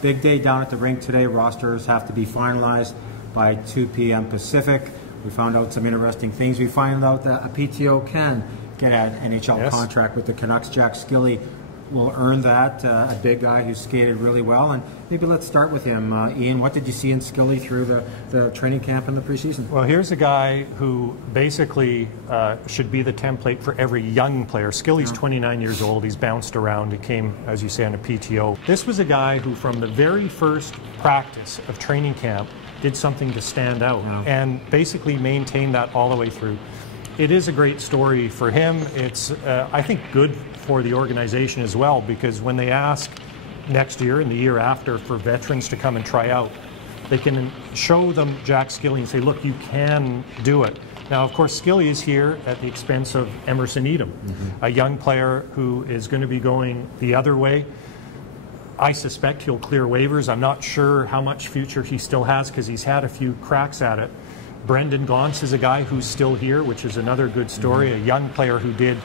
big day down at the rink today. Rosters have to be finalized by 2 p.m. Pacific. We found out some interesting things. We find out that a PTO can get an NHL contract with the Canucks. Jack Skille will earn that, a big guy who skated really well. And maybe let's start with him. Ian, what did you see in Skille through the training camp and the preseason? Well, here's a guy who basically should be the template for every young player. Skille's 29 years old. He's bounced around. He came, as you say, on a PTO. This was a guy who, from the very first practice of training camp, did something to stand out and basically maintained that all the way through. It is a great story for him. It's, I think, good for the organization as well, because when they ask next year and the year after for veterans to come and try out, they can show them Jack Skille and say, look, you can do it. Now, of course, Skille is here at the expense of Emerson Etem, a young player who is going to be going the other way. I suspect he'll clear waivers. I'm not sure how much future he still has because he's had a few cracks at it. Brendan Gaunce is a guy who's still here, which is another good story. A young player who did,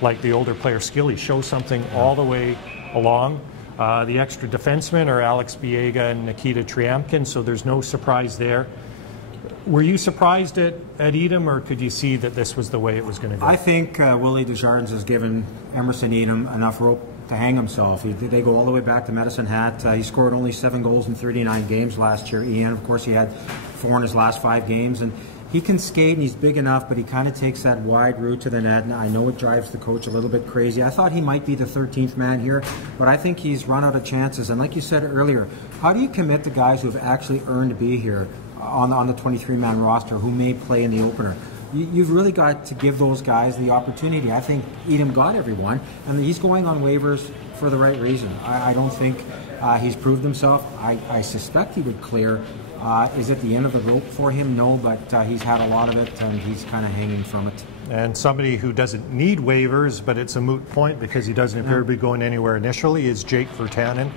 like the older player Skille, show something all the way along. The extra defensemen are Alex Biega and Nikita Triamkin, so there's no surprise there. Were you surprised at Etem, or could you see that this was the way it was going to go? I think Willie Desjardins has given Emerson Etem enough rope to hang himself. They go all the way back to Medicine Hat. He scored only 7 goals in 39 games last year. Ian, of course, he had 4 in his last 5 games. And he can skate, and he's big enough, but he kind of takes that wide route to the net. And I know it drives the coach a little bit crazy. I thought he might be the 13th man here, but I think he's run out of chances. And like you said earlier, how do you commit the guys who have actually earned to be here on the 23-man roster who may play in the opener? You've really got to give those guys the opportunity. I think Etem got everyone, and he's going on waivers for the right reason. I don't think he's proved himself. I suspect he would clear. Is it the end of the rope for him? No, but he's had a lot of it, and he's kind of hanging from it. And somebody who doesn't need waivers, but it's a moot point because he doesn't appear to be going anywhere initially, is Jake Virtanen.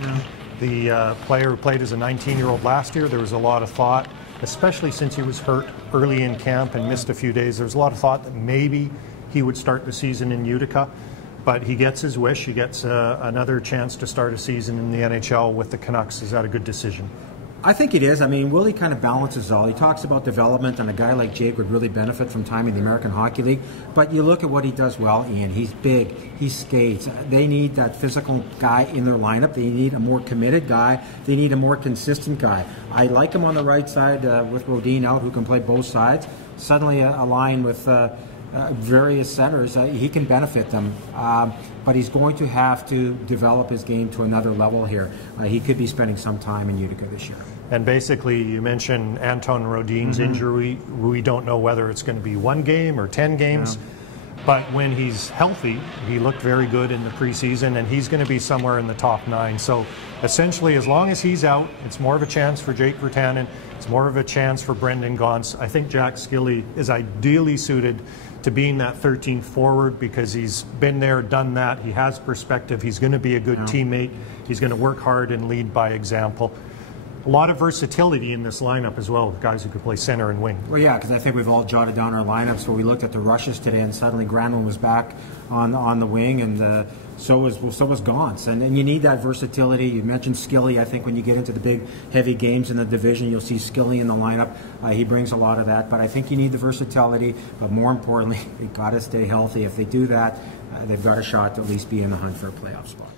The player who played as a 19-year-old last year. There was a lot of thought, especially since he was hurt early in camp and missed a few days. There was a lot of thought that maybe he would start the season in Utica, but he gets his wish. He gets another chance to start a season in the NHL with the Canucks. Is that a good decision? I think it is. I mean, Willie kind of balances all. He talks about development, and a guy like Jake would really benefit from time in the American Hockey League. But you look at what he does well, Ian. He's big. He skates. They need that physical guy in their lineup. They need a more committed guy. They need a more consistent guy. I like him on the right side with Rodin out, who can play both sides. Suddenly a line with various centers, he can benefit them. But he's going to have to develop his game to another level here. He could be spending some time in Utica this year. And basically, you mentioned Anton Rodin's injury. We don't know whether it's going to be 1 game or 10 games. But when he's healthy, he looked very good in the preseason, and he's going to be somewhere in the top 9. So essentially, as long as he's out, it's more of a chance for Jake Virtanen. It's more of a chance for Brendan Gaunce. I think Jack Skille is ideally suited to being that 13th forward because he's been there, done that. He has perspective. He's going to be a good teammate. He's going to work hard and lead by example. A lot of versatility in this lineup as well, with guys who could play center and wing. Well, yeah, because I think we've all jotted down our lineups where we looked at the rushes today, and suddenly Granlund was back on the wing, and so was Gaunce. And you need that versatility. You mentioned Skille. I think when you get into the big, heavy games in the division, you'll see Skille in the lineup. He brings a lot of that. But I think you need the versatility. But more importantly, you've got to stay healthy. If they do that, they've got a shot to at least be in the hunt for a playoff spot.